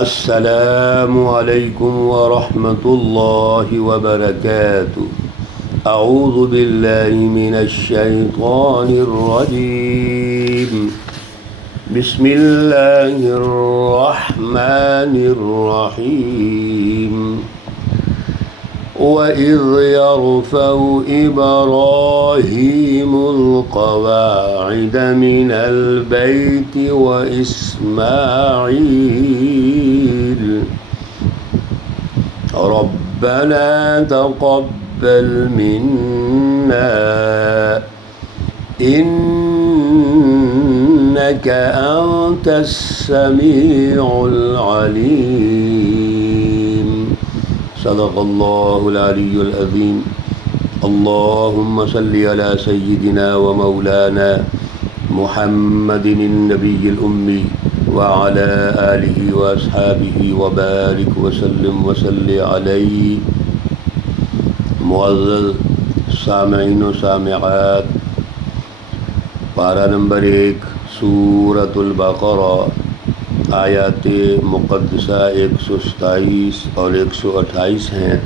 السلام علیکم ورحمۃ اللہ وبرکاتہ۔ اعوذ باللہ من الشیطان الرجیم، بسم اللہ الرحمن الرحیم۔ وَإِذْ يَرْفَعُ إِبْرَاهِيمُ الْقَوَاعِدَ مِنَ الْبَيْتِ وَإِسْمَاعِيلُ رَبَّنَا تَقَبَّلْ مِنَّا إِنَّكَ أَنْتَ السَّمِيعُ الْعَلِيمُ۔ صدق اللہ العلی العظیم۔ اللہم صلی علی سیدنا و مولانا محمد النبی الامی وعلی آلہ واصحابہ وبارک وسلم وصلی علیہ۔ معزز سامعین و سامعات، پارہ نمبر 1 سورۃ البقرہ، آیات مقدسہ 127 اور 128 ہیں۔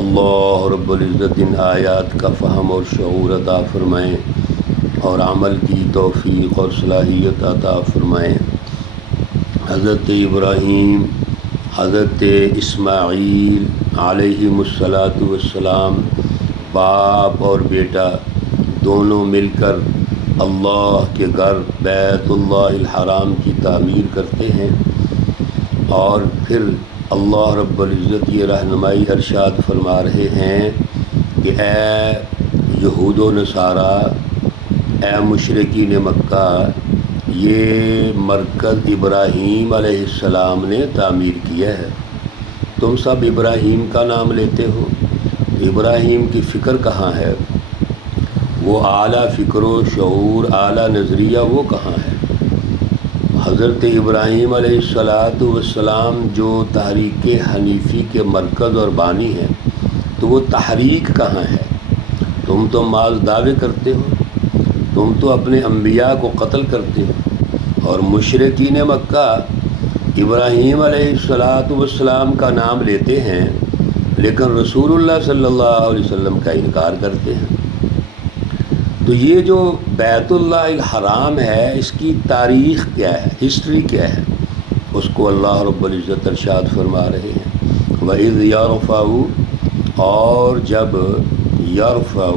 اللہ رب العزت ان آیات کا فہم اور شعور عطا فرمائیں اور عمل کی توفیق اور صلاحیت عطا فرمائیں۔ حضرت ابراہیم، حضرت اسماعیل علیہم الصلاۃ والسلام، باپ اور بیٹا دونوں مل کر اللہ کے گھر بیت اللہ الحرام کی تعمیر کرتے ہیں، اور پھر اللہ رب العزت یہ رہنمائی ارشاد فرما رہے ہیں کہ اے یہود و نصارہ، اے مشرکین مکہ، یہ مرکز ابراہیم علیہ السلام نے تعمیر کیا ہے۔ تم سب ابراہیم کا نام لیتے ہو، ابراہیم کی فکر کہاں ہے؟ وہ اعلیٰ فکر و شعور، اعلیٰ نظریہ وہ کہاں ہے؟ حضرت ابراہیم علیہ السلام جو تحریک حنیفی کے مرکز اور بانی ہیں، تو وہ تحریک کہاں ہے؟ تم تو معاذ دعوے کرتے ہو، تم تو اپنے انبیاء کو قتل کرتے ہو، اور مشرکین مکہ ابراہیم علیہ السلام کا نام لیتے ہیں لیکن رسول اللہ صلی اللہ علیہ وسلم کا انکار کرتے ہیں۔ تو یہ جو بیت اللہ الحرام ہے، اس کی تاریخ کیا ہے، ہسٹری کیا ہے، اس کو اللہ رب العزت ارشاد فرما رہے ہیں۔ وَإِذْ يَرْفَعُ، اور جب یرفع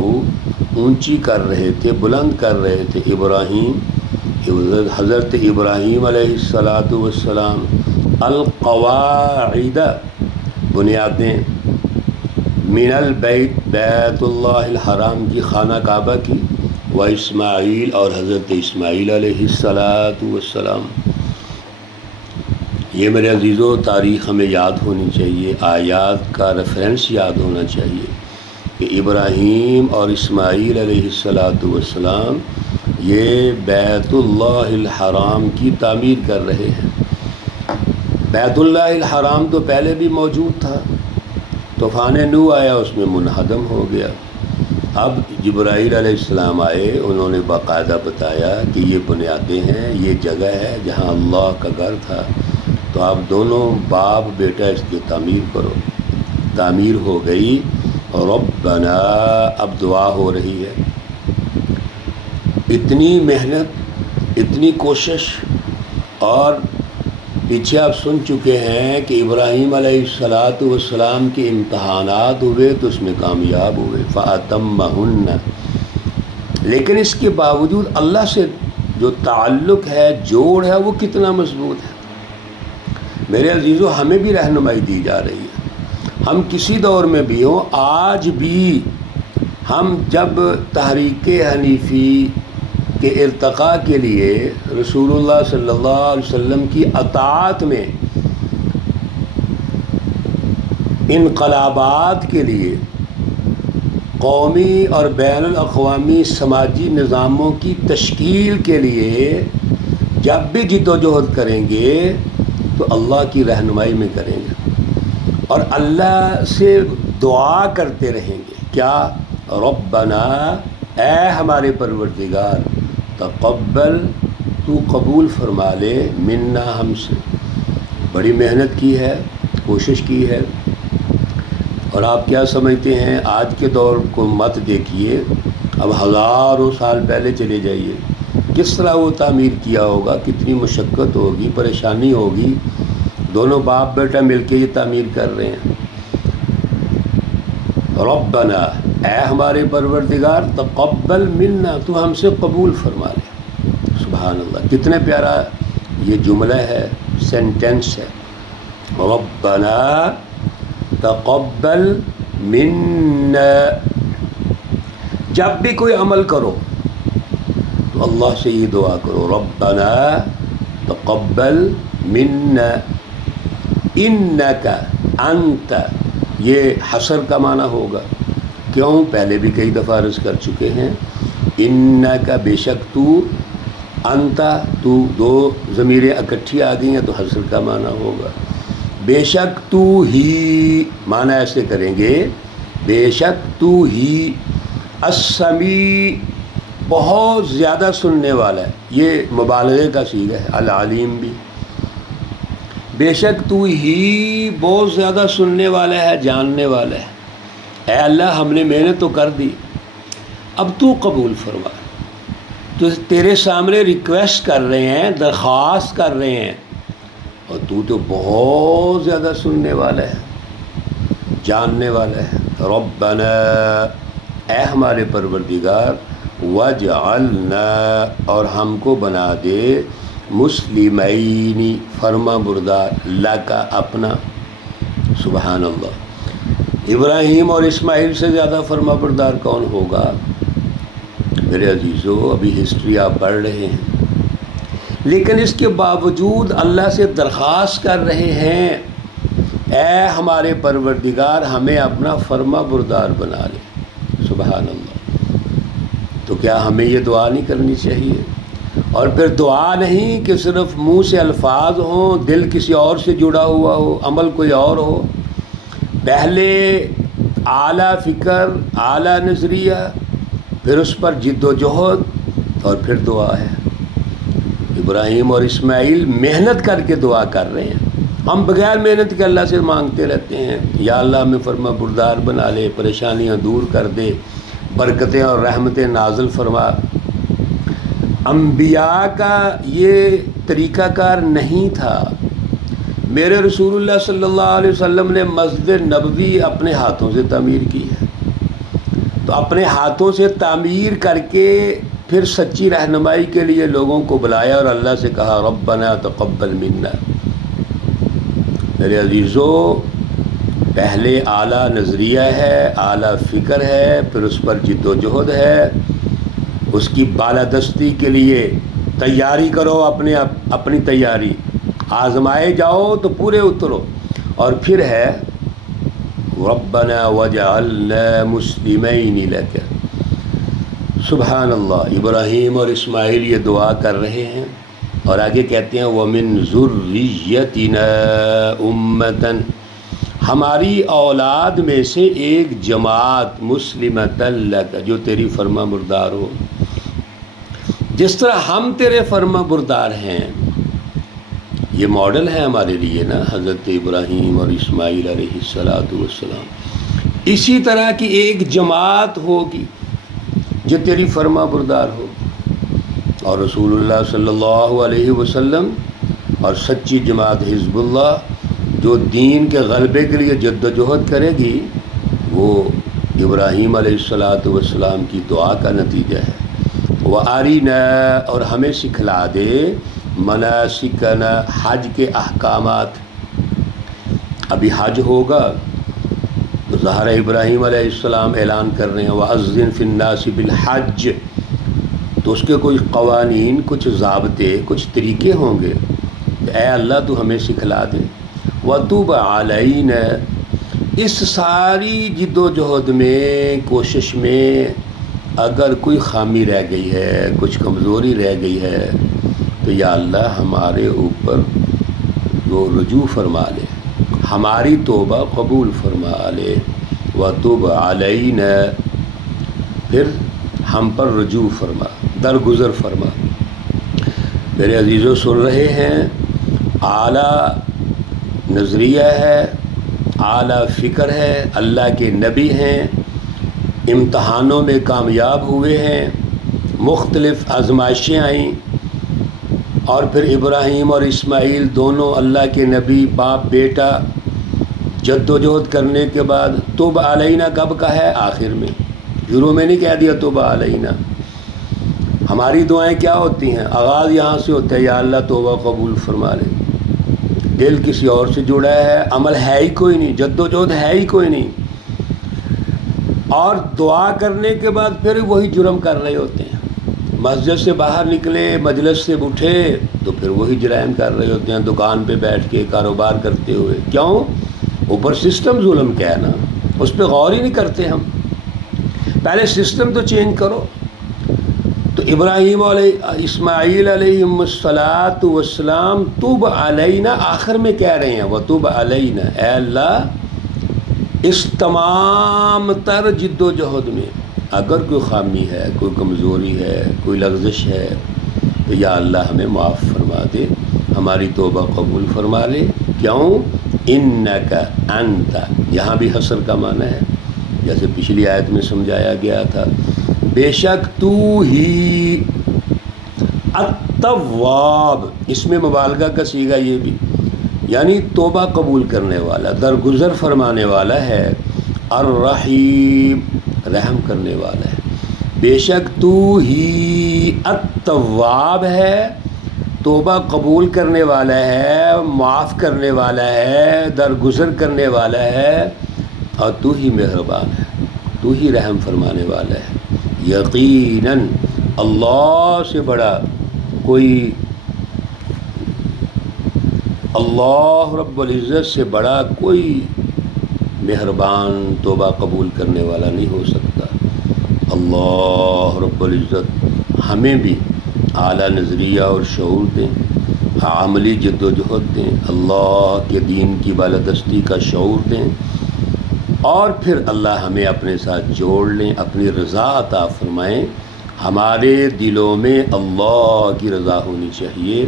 اونچی کر رہے تھے، بلند کر رہے تھے ابراہیم، حضرت ابراہیم علیہ السلام، القواعد بنیادیں، من البیت بیت اللہ الحرام کی، خانہ کعبہ کی، و اسماعیل اور حضرت اسماعیل علیہ السلام۔ یہ میرے عزیزو تاریخ ہمیں یاد ہونی چاہیے، آیات کا ریفرنس یاد ہونا چاہیے کہ ابراہیم اور اسماعیل علیہ السلام یہ بیت اللہ الحرام کی تعمیر کر رہے ہیں۔ بیت اللہ الحرام تو پہلے بھی موجود تھا، طوفان نوح آیا، اس میں منہدم ہو گیا۔ اب جبرائیل علیہ السلام آئے، انہوں نے باقاعدہ بتایا کہ یہ بنیادیں ہیں، یہ جگہ ہے جہاں اللہ کا گھر تھا، تو آپ دونوں باپ بیٹا اس کی تعمیر کرو۔ تعمیر ہو گئی، اور ربنا، اب دعا ہو رہی ہے۔ اتنی محنت، اتنی کوشش، اور پیچھے آپ سن چکے ہیں کہ ابراہیم علیہ السلام کے امتحانات ہوئے تو اس میں کامیاب ہوئے، فَأَتَمَّهُنَّ، لیکن اس کے باوجود اللہ سے جو تعلق ہے، جوڑ ہے، وہ کتنا مضبوط ہے۔ میرے عزیزو، ہمیں بھی رہنمائی دی جا رہی ہے، ہم کسی دور میں بھی ہوں، آج بھی ہم جب تحریک حنیفی کے ارتقاء کے لیے رسول اللہ صلی اللہ علیہ وسلم کی اطاعت میں، انقلابات کے لیے، قومی اور بین الاقوامی سماجی نظاموں کی تشکیل کے لیے جب بھی جد و جہد کریں گے تو اللہ کی رہنمائی میں کریں گے، اور اللہ سے دعا کرتے رہیں گے، کیا؟ ربنا، اے ہمارے پروردگار، تقبل، تو قبول فرما لے، منا، ہم سے، بڑی محنت کی ہے، کوشش کی ہے۔ اور آپ کیا سمجھتے ہیں، آج کے دور کو مت دیکھیے، اب ہزاروں سال پہلے چلے جائیے، کس طرح وہ تعمیر کیا ہوگا، کتنی مشقت ہوگی، پریشانی ہوگی، دونوں باپ بیٹا مل کے یہ تعمیر کر رہے ہیں۔ ربنا، اے ہمارے پروردگار، تقبل منا، تو ہم سے قبول فرما لے۔ سبحان اللہ، کتنے پیارا یہ جملہ ہے، سینٹینس ہے، ربنا تقبل منا۔ جب بھی کوئی عمل کرو تو اللہ سے یہ دعا کرو، ربنا تقبل منا انک انت، یہ حصر کا معنی ہوگا، کیوں؟ پہلے بھی کئی دفعہ عرض کر چکے ہیں، انک بے شک تو، انت تو، دو ضمیریں اکٹھی آ گئی ہیں تو حصر کا معنی ہوگا۔ بے شک تو ہی، معنی ایسے کریں گے، بے شک تو ہی، السمیع، بہت زیادہ سننے والا ہے، یہ مبالغے کا صیغہ ہے، العلیم بھی، بے شک تو ہی بہت زیادہ سننے والا ہے، جاننے والا ہے۔ اے اللہ، ہم نے محنت تو کر دی، اب تو قبول فرما، تو تیرے سامنے ریکویسٹ کر رہے ہیں، درخواست کر رہے ہیں، اور تو بہت زیادہ سننے والا ہے، جاننے والا ہے۔ ربنا، اے ہمارے پروردگار، وجعلنا، اور ہم کو بنا دے، مسلمین، فرما بردار، لکا، اپنا۔ سبحان اللہ، ابراہیم اور اسماعیل سے زیادہ فرما بردار کون ہوگا؟ میرے عزیزو، ابھی ہسٹری آپ پڑھ رہے ہیں، لیکن اس کے باوجود اللہ سے درخواست کر رہے ہیں، اے ہمارے پروردگار، ہمیں اپنا فرما بردار بنا لے۔ سبحان اللہ، تو کیا ہمیں یہ دعا نہیں کرنی چاہیے؟ اور پھر دعا نہیں کہ صرف منہ سے الفاظ ہوں، دل کسی اور سے جڑا ہوا ہو، عمل کوئی اور ہو۔ پہلے اعلیٰ فکر، اعلیٰ نظریہ، پھر اس پر جد و جہد، اور پھر دعا ہے۔ ابراہیم اور اسماعیل محنت کر کے دعا کر رہے ہیں، ہم بغیر محنت کے اللہ سے مانگتے رہتے ہیں، یا اللہ ہمیں فرما بردار بنا لے، پریشانیاں دور کر دے، برکتیں اور رحمتیں نازل فرما۔ انبیاء کا یہ طریقہ کار نہیں تھا۔ میرے رسول اللہ صلی اللہ علیہ وسلم نے مسجد نبوی اپنے ہاتھوں سے تعمیر کی ہے، تو اپنے ہاتھوں سے تعمیر کر کے پھر سچی رہنمائی کے لیے لوگوں کو بلایا اور اللہ سے کہا، ربنا تقبل منا۔ میرے عزیزو، پہلے اعلیٰ نظریہ ہے، اعلیٰ فکر ہے، پھر اس پر جد و جہد ہے، اس کی بالادستی کے لیے تیاری کرو، اپنی تیاری، آزمائے جاؤ تو پورے اترو، اور پھر ہے ربنا وجعلنا مسلمین لک۔ سبحان اللہ، ابراہیم اور اسماعیل یہ دعا کر رہے ہیں، اور آگے کہتے ہیں وَمِن ذُرِّيَّتِنَا أُمَّةً، ہماری اولاد میں سے ایک جماعت، مسلمۃ لک، جو تیری فرما بردار ہو۔ جس طرح ہم تیرے فرما بردار ہیں، یہ ماڈل ہے ہمارے لیے نا، حضرت ابراہیم اور اسماعیل علیہ السلام، اسی طرح کی ایک جماعت ہوگی جو تیری فرما بردار ہوگی۔ اور رسول اللہ صلی اللہ علیہ وسلم اور سچی جماعت حزب اللہ جو دین کے غلبے کے لیے جد و جہد کرے گی، وہ ابراہیم علیہ السلام کی دعا کا نتیجہ ہے۔ وَأَرِنَا، اور ہمیں سکھلا دے، مناسکنا، حج کے احکامات۔ ابھی حج ہوگا تو ظاہر ابراہیم علیہ السلام اعلان کر رہے ہیں وَأَذِّن فِي النَّاسِ بِالْحَجِّ، تو اس کے کچھ قوانین، کچھ ضابطے، کچھ طریقے ہوں گے، اے اللہ تو ہمیں سکھلا دے۔ وَتُبْ عَلَيْنَا، اس ساری جد و جہد میں، کوشش میں اگر کوئی خامی رہ گئی ہے، کچھ کمزوری رہ گئی ہے، تو یا اللہ ہمارے اوپر وہ رجوع فرما لے، ہماری توبہ قبول فرما لے۔ وَتُبْ عَلَيْنَا، پھر ہم پر رجوع فرما، درگزر فرما۔ میرے عزیزو، سن رہے ہیں، اعلیٰ نظریہ ہے، اعلیٰ فکر ہے، اللہ کے نبی ہیں، امتحانوں میں کامیاب ہوئے ہیں، مختلف آزمائشیں آئیں، اور پھر ابراہیم اور اسماعیل دونوں اللہ کے نبی باپ بیٹا جد و جہد کرنے کے بعد توب علینا کب کا ہے؟ آخر میں، شروع میں نہیں کہہ دیا توبہ علینا۔ ہماری دعائیں کیا ہوتی ہیں؟ آغاز یہاں سے ہوتا ہے، یا اللہ توبہ قبول فرما لے۔ دل کسی اور سے جڑا ہے، عمل ہے ہی کوئی نہیں، جد و جہد ہے ہی کوئی نہیں، اور دعا کرنے کے بعد پھر وہی جرم کر رہے ہوتے ہیں۔ مسجد سے باہر نکلے، مجلس سے اٹھے تو پھر وہی جرائم کر رہے ہوتے ہیں، دکان پہ بیٹھ کے کاروبار کرتے ہوئے۔ کیوں؟ اوپر سسٹم ظلم کیا ہے نا، اس پہ غور ہی نہیں کرتے ہم۔ پہلے سسٹم تو چینج کرو۔ تو ابراہیم علیہ اسماعیل علیہم السلام توب علینا آخر میں کہہ رہے ہیں، وتوب علینا، اے اللہ اس تمام تر جد و جہد میں اگر کوئی خامی ہے، کوئی کمزوری ہے، کوئی لغزش ہے تو یا اللہ ہمیں معاف فرما دے، ہماری توبہ قبول فرما لے۔ کیوں؟ انک انت، یہاں بھی حصر کا معنی ہے، جیسے پچھلی آیت میں سمجھایا گیا تھا، بے شک تو ہی التواب، اس میں مبالغہ کا صیغہ یہ بھی، یعنی توبہ قبول کرنے والا، درگزر فرمانے والا ہے، الرحیم، رحم کرنے والا ہے۔ بے شک تو ہی التواب ہے، توبہ قبول کرنے والا ہے، معاف کرنے والا ہے، درگزر کرنے والا ہے، اور تو ہی مہربان ہے، تو ہی رحم فرمانے والا ہے۔ یقیناً اللہ سے بڑا کوئی، اللہ رب العزت سے بڑا کوئی مہربان توبہ قبول کرنے والا نہیں ہو سکتا۔ اللہ رب العزت ہمیں بھی اعلیٰ نظریہ اور شعور دیں، عملی جد و جہد دیں، اللہ کے دین کی بالادستی کا شعور دیں، اور پھر اللہ ہمیں اپنے ساتھ جوڑ لیں، اپنی رضا عطا فرمائیں۔ ہمارے دلوں میں اللہ کی رضا ہونی چاہیے،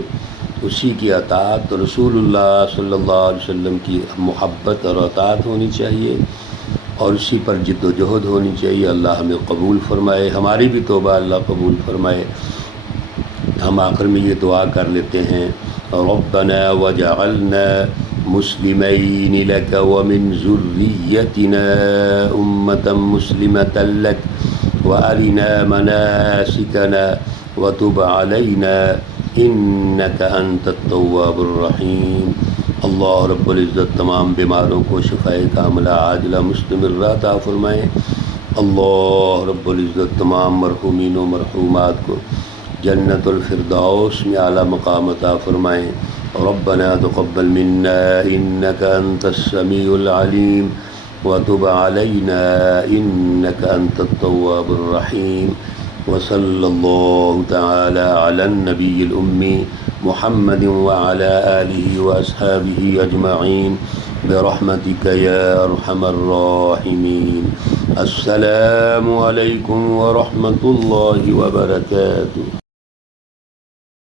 اسی کی اطاعت، رسول اللہ صلی اللہ علیہ وسلم کی محبت اور اطاعت ہونی چاہیے، اور اسی پر جد و جہد ہونی چاہیے۔ اللہ ہمیں قبول فرمائے، ہماری بھی توبہ اللہ قبول فرمائے۔ ہم آخر میں یہ دعا کر لیتے ہیں، ربنا وجعلنا مسلمین لک ومن ذریتنا امة مسلمة لک وارنا مناسکنا وتب علینا انک انت التواب الرحیم۔ اللہ رب العزت تمام بیماروں کو شفائے کاملہ عاجلہ مستمرہ عطا فرمائیں۔ اللہ رب العزت تمام مرحومین و مرحومات کو جنت الفردوس میں اعلیٰ مقام عطا فرمائیں۔ ربنا تقبل منا انک انت السمیع العلیم وتب علینا انک انت التواب الرحیم۔ وصلی اللہ تعالی علی النبی الأمی محمد وعلی آلہ واصحابہ اجمعین برحمتک یا ارحم الراحمین۔ السلام علیکم ورحمۃ اللہ وبرکاتہ۔